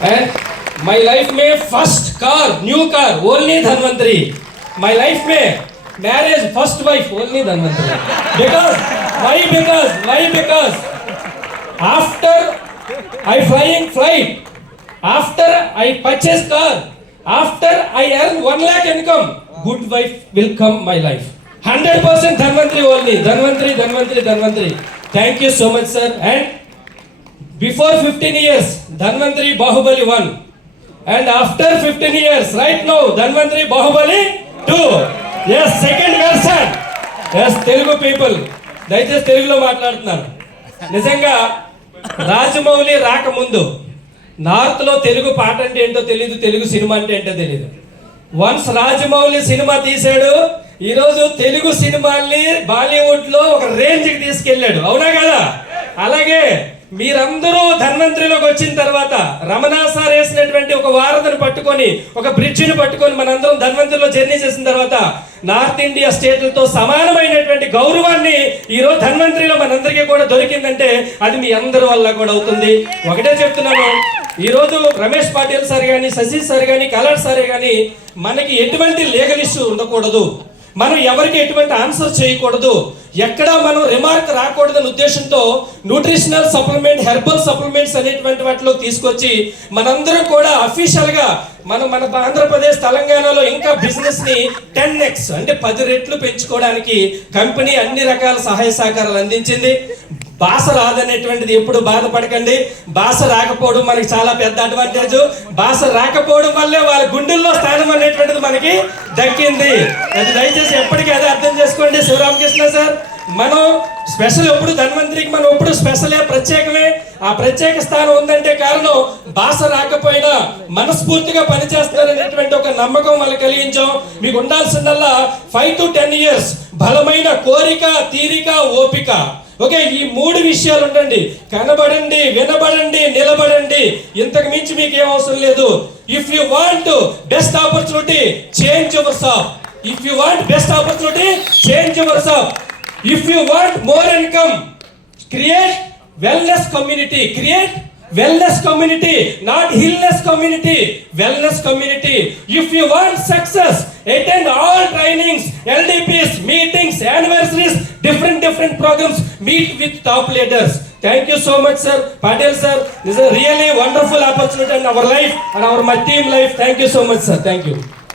And my life में first car, new car, only Dhanvantari. My life में marriage, first wife, only Dhanvantari. Because after I flying flight, after I purchase car, after I earn 1 lakh income, good wife will come my life. 100% Dhanvantari only. Dhanvantari. Thank you so much, sir. And before 15 years, Dhanvantari Bahubali 1. And after 15 years, right now, Dhanvantari Bahubali 2. Yes, second version. Yes, Telugu people. దయచేసి తెలుగులో మాట్లాడుతున్నాను. నిజంగా రాజమౌళి రాకముందు నార్త్లో తెలుగు పాట అంటే ఏంటో తెలియదు, తెలుగు సినిమా అంటే ఏంటో తెలియదు. వన్స్ రాజమౌళి సినిమా తీశాడు, ఈరోజు తెలుగు సినిమాల్ని బాలీవుడ్లో ఒక రేంజ్కి తీసుకెళ్ళాడు. అవునా కదా? అలాగే మీరందరూ ధన్వంతరిలోకి వచ్చిన తర్వాత రమణా సార్ వేసినటువంటి ఒక వారధిని పట్టుకొని, ఒక బ్రిడ్జిని పట్టుకొని మనందరం ధన్వంతరిలో జర్నీ చేసిన తర్వాత నార్త్ ఇండియా స్టేట్లతో సమానమైనటువంటి గౌరవాన్ని ఈరోజు ధన్వంతరిలో మనందరికీ కూడా దొరికిందంటే అది మీ అందరి వల్ల కూడా అవుతుంది. ఒకటే చెప్తున్నాను, ఈరోజు రమేష్ పాటిల్ సార్ కానీ, శశి సార్ కానీ, కలాడ్ సార్ కానీ మనకి ఎటువంటి లీగల్ ఇష్యూ ఉండకూడదు, మనం ఎవరికి ఎటువంటి ఆన్సర్ చేయకూడదు, ఎక్కడ మనం రిమార్క్ రాకూడదనే ఉద్దేశంతో న్యూట్రిషనల్ సప్లిమెంట్, హెర్బల్ సప్లిమెంట్స్ అనేటువంటి వాటిలో తీసుకొచ్చి మనందరం కూడా అఫీషియల్ గా మన ఆంధ్రప్రదేశ్, తెలంగాణలో ఇంకా బిజినెస్ ని 10x అంటే 10 రెట్లు పెంచుకోవడానికి కంపెనీ అన్ని రకాల సహాయ సహకారాలు అందించింది. భాష రాదనేటువంటిది ఎప్పుడు బాధపడకండి. భాష రాకపోవడం మనకి చాలా పెద్ద అడ్వాంటేజ్. భాష రాకపోవడం వల్లే వాళ్ళ గుండెల్లో స్థానం అనేటువంటిది మనకి దక్కింది. అది దయచేసి ఎప్పటికీ అదే అర్థం చేసుకోండి. శివరామకృష్ణ సార్, మనం స్పెషల్ ఎప్పుడు ధన్వంతరికి మనం ఎప్పుడు స్పెషలే, ప్రత్యేకమే. ఆ ప్రత్యేక స్థానం ఉందంటే కారణం భాష రాకపోయినా మనస్ఫూర్తిగా పనిచేస్తారనేటువంటి ఒక నమ్మకం వాళ్ళు కలిగించాం. మీకు ఉండాల్సిందల్లా 5 to 10 years బలమైన కోరిక, తీరిక, ఓపిక. ఓకే, ఈ 3 విషయాలు ఉండండి. కనబడండి, వినబడండి, నిలబడండి. ఇంతకు మించి మీకు ఏం అవసరం లేదు. If you want best opportunity, change your self. If you want best opportunity, change your self. If you want more income, create wellness community. Create wellness community, not illness community. Wellness community. If you want success, attend all trainings, LDPs, meetings, anniversaries, different programs. Meet with top leaders. Thank you so much, sir. Patel sir, this is a really wonderful opportunity in our life and our my team life. Thank you so much, sir. Thank you.